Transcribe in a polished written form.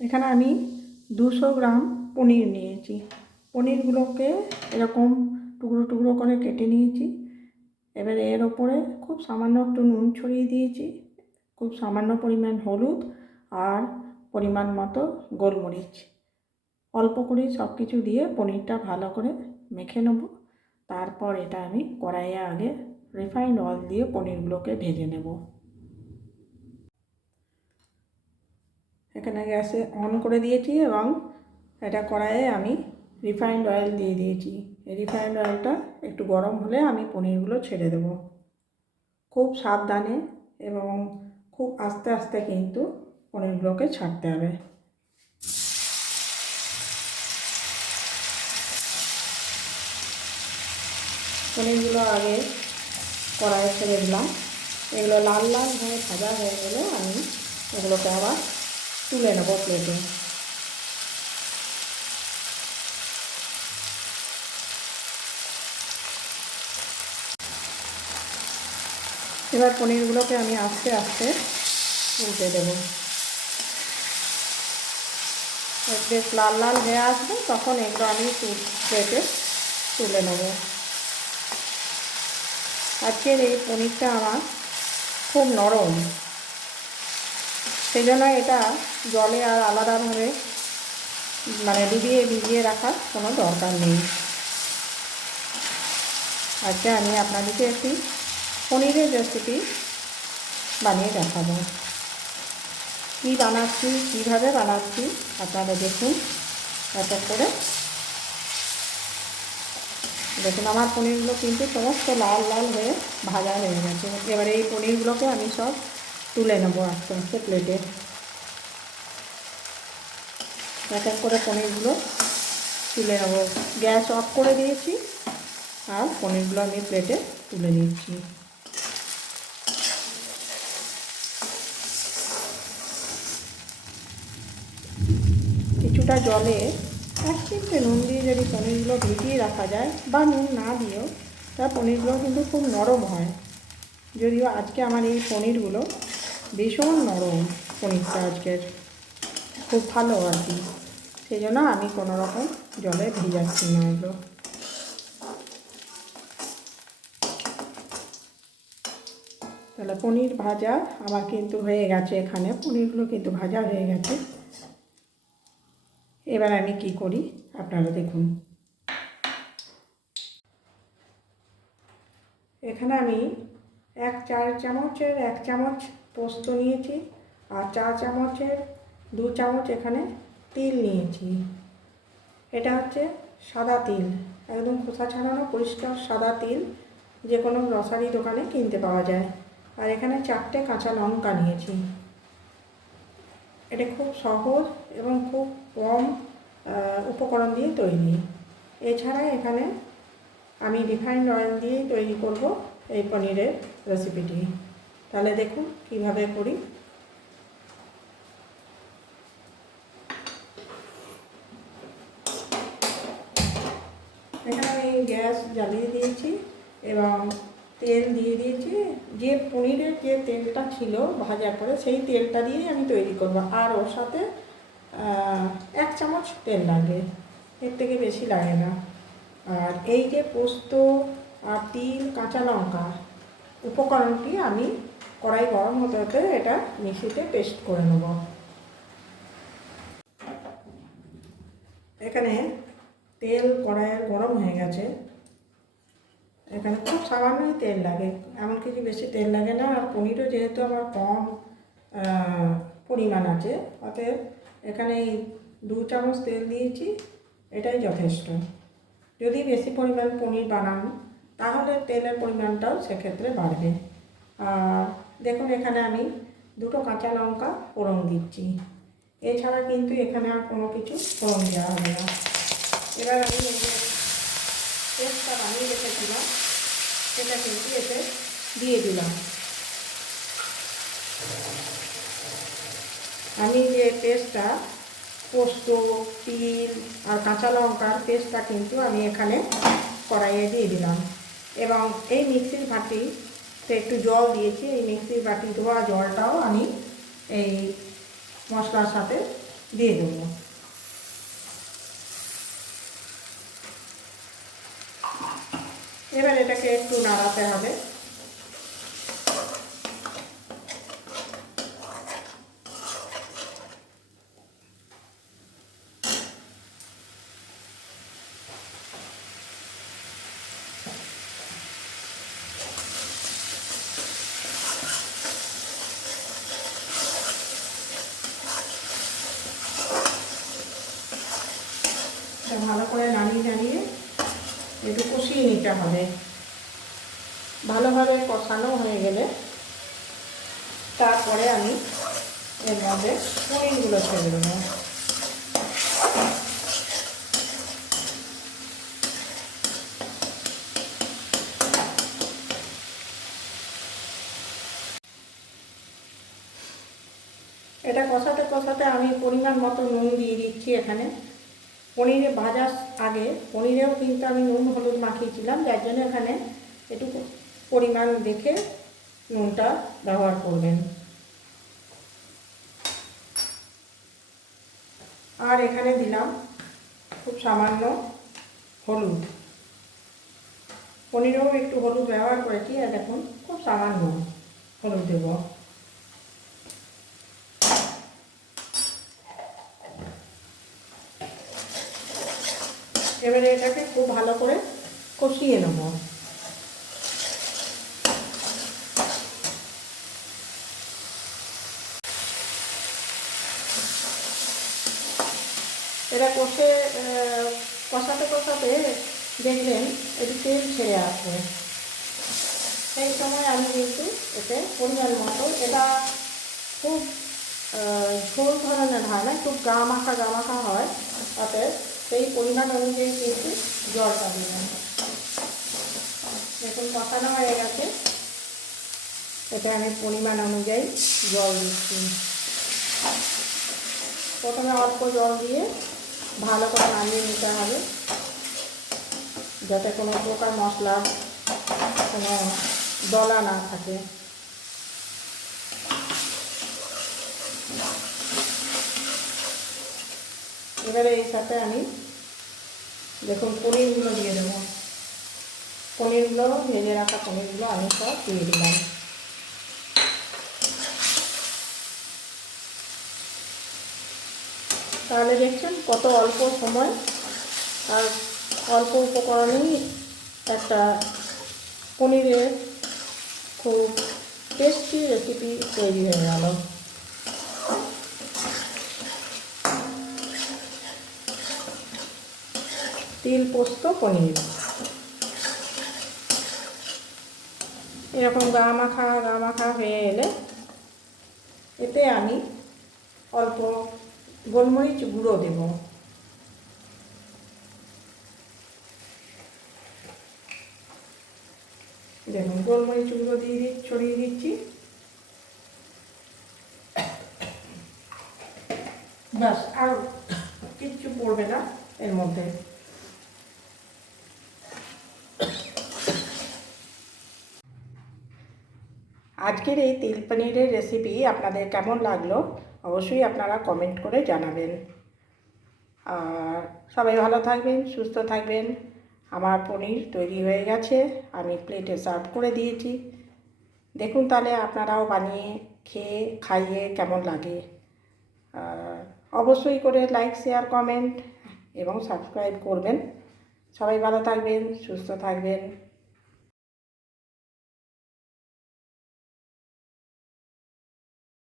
এখানে আমি 200 গ্রাম পনির নিয়েছি। পনিরগুলোকে এরকম টুকরো টুকরো করে কেটে নিয়েছি। এবারে এর ওপরে খুব সামান্য একটু নুন ছড়িয়ে দিয়েছি, খুব সামান্য পরিমাণ হলুদ আর পরিমাণ মতো গোলমরিচ। অল্প করে সব কিছু দিয়ে পনিরটা ভালো করে মেখে নেব। তারপর এটা আমি কড়াইয়ে আগে রিফাইন্ড অয়েল দিয়ে পনিরগুলোকে ভেজে নেব। এখানে গ্যাসে অন করে দিয়েছি এবং এটা কড়াইয়ে আমি রিফাইন্ড অয়েল দিয়ে দিয়েছি। এই রিফাইন্ড অয়েলটা একটু গরম হলে আমি পনিরগুলো ছেড়ে দেব। খুব সাবধানে এবং খুব আস্তে আস্তে কিন্তু পনিরগুলোকে ছাড়তে হবে। পনিরগুলো আগে কড়াইয়ে ছেড়ে দিলাম। এগুলো লাল লাল হয়ে ভাজা হয়ে গেলে আমি এগুলোকে আবার তুলে নেব প্লেটে। এবার পনিরগুলোকে আমি আস্তে আস্তে উল্টে দেবো। বেশ লাল লাল হয়ে আসবে তখন এগুলো আমি প্লেটে তুলে নেব। আজকের এই পনিরটা আমার খুব নরম, সেই জন্য এটা জলে আর আলাদাভাবে ভিজিয়ে রাখার কোনো দরকার নেই। আজকে আমি আপনাদেরকে একটি পনিরের রেসিপি বানিয়ে দেখাবো। কী বানাচ্ছি, কীভাবে বানাচ্ছি আপনারা দেখুন। এত করে দেখুন আমার পনিরগুলো কিন্তু সমস্ত লাল লাল হয়ে ভাজা হয়ে গেছে। এবারে এই পনিরগুলোকে আমি সব তুলে নেবো আস্তে আস্তে প্লেটে। এক এক করে পনিরগুলো তুলে নেবো। গ্যাস অফ করে দিয়েছি আর পনিরগুলো আমি প্লেটে তুলে নিচ্ছি। কিছুটা জলে এক চিমটে নুন দিয়ে যদি পনিরগুলো ভিজিয়ে রাখা যায় বা নুন না দিয়েও, তা পনিরগুলো কিন্তু খুব নরম হয়। যদিও আজকে আমার এই পনিরগুলো ভীষণ নরম, পনিরটা আজকের খুব ভালো আর কি, সেই জন্য আমি কোনো রকম জলে ভিজাচ্ছি না এগুলো। তাহলে পনির ভাজা আমার কিন্তু হয়ে গেছে। এখানে পনিরগুলো কিন্তু ভাজা হয়ে গেছে। এবার আমি কি করি আপনারা দেখুন। এখানে আমি 1 চা চামচের 1 চামচ পোস্ত নিয়েছি আর চা চামচের 2 চামচ এখানে তিল নিয়েছি। এটা হচ্ছে সাদা তিল, একদম খোসা ছাড়ানো পরিষ্কার সাদা তিল, যে কোনো গ্রসারি দোকানে কিনতে পাওয়া যায়। আর এখানে 4টে কাঁচা লঙ্কা নিয়েছি। এটা খুব সহজ এবং খুব কম উপকরণ দিয়ে তৈরি। এছাড়া এখানে আমি রিফাইন্ড অয়েল দিয়েই তৈরি করব এই পনিরের রেসিপিটি। তাহলে দেখুন কিভাবে করি। এখানে আমি গ্যাস জ্বালিয়ে দিয়েছি এবং তেল দিয়ে দিয়েছি। যে পনিরের যে তেলটা ছিল ভাজা করে, সেই তেলটা দিয়েই আমি তৈরি করব। আর ওর সাথে 1 চামচ তেল লাগে, এর থেকে বেশি লাগে না। আর এই যে পোস্ত আর তিল কাঁচা লঙ্কা উপকরণটি আমি কড়াই গরম হতে হতে এটা মিক্সিতে পেস্ট করে নেব। এখানে তেল কড়াইয়ের গরম হয়ে গেছে। এখানে খুব সামান্যই তেল লাগে, এমন কিছু বেশি তেল লাগে না। আর পনিরও যেহেতু আমার কম পরিমাণ আছে, অতএব এখানে 2 চামচ তেল দিয়েছি, এটাই যথেষ্ট। যদি বেশি পরিমাণ পনির বানান তাহলে তেলের পরিমাণটাও সেক্ষেত্রে বাড়বে। আর দেখুন এখানে আমি 2টো কাঁচা লঙ্কা ফোড়ন দিচ্ছি। এছাড়া কিন্তু এখানে আর কোনো কিছু ফোড়ন দেওয়া হবে না। এবার আমি এই যে পেস্টটা বানিয়ে রেখেছিলাম সেটা কিন্তু এতে দিয়ে দিলাম। আমি যে পেস্টটা পোস্ত তিল আর কাঁচা লঙ্কার পেস্টটা কিন্তু আমি এখানে কড়াইয়ে দিয়ে দিলাম। এবং এই মিক্সির বাটিতে একটু জল দিয়েছি। এই মিক্সির বাটি ধোয়া জলটাও আমি এই মশলার সাথে দিয়ে দেবো। এবার এটাকে একটু নাড়াতে হবে। ভালো করে নাড়িয়ে একটু কষিয়ে নিতে হবে। ভালোভাবে কষানো হয়ে গেলে তারপরে আমি এর মধ্যে পনিরগুলো ছেড়ে দেবো। এটা কষাতে আমি পরিমাণ মতো নুন দিয়ে দিচ্ছি এখানে। পনিরে ভাজার আগে পনিরেও কিন্তু আমি নুন হলুদ মাখিয়েছিলাম, যার জন্য এখানে একটু পরিমাণ দেখে নুনটা ব্যবহার করবেন। আর এখানে দিলাম খুব সামান্য হলুদ। পনিরেও একটু হলুদ ব্যবহার করেছি, আর দেখুন খুব সামান্য হলুদ দেব। এবারে এটাকে খুব ভালো করে কষিয়ে নেব। এটা কষাতে দেখবেন একটু তেল ছেড়ে আসবে। সেই সময় আমি কিন্তু এতে পরিমাণ মতো, এটা খুব ঝোল ধরনের হয় না, খুব গা মাখা হয়, তাতে সেই পরিমাণ অনুযায়ী কিন্তু জলটা দেবেন। দেখুন কষানো হয়ে গেছে, এতে আমি পরিমাণ অনুযায়ী জল দিচ্ছি। প্রথমে অল্প জল দিয়ে ভালো করে নাড়িয়ে নিতে হবে, যাতে কোনো প্রকার মশলা কোনো দলা না থাকে। এবারে এই সাথে আমি দেখুন পনিরগুলো দিয়ে দেবো। পনিরগুলো ভেজে রাখা পনিরগুলো আমি সব দিয়ে দিলাম। তাহলে দেখছেন কত অল্প সময় আর অল্প উপকরণেই একটা পনিরের খুব টেস্টি রেসিপি তৈরি হয়ে গেল। তিল পোস্ত পনির এরকম গা মাখা হয়ে এলে এতে আমি অল্প গোলমরিচ গুঁড়ো দেব। দেখুন গোলমরিচ গুঁড়ো ছড়িয়ে দিচ্ছি। ব্যাস, আর কিচ্ছু পড়বে না এর মধ্যে। আজকের এই তিল পনিরের রেসিপি আপনাদের কেমন লাগলো অবশ্যই আপনারা কমেন্ট করে জানাবেন। আর সবাই ভালো থাকবেন, সুস্থ থাকবেন। আমার পনির তৈরি হয়ে গেছে, আমি প্লেটে সার্ভ করে দিয়েছি। দেখুন তাহলে আপনারাও বানিয়ে খাইয়ে কেমন লাগে। অবশ্যই করে লাইক, শেয়ার, কমেন্ট এবং সাবস্ক্রাইব করবেন। সবাই ভালো থাকবেন, সুস্থ থাকবেন।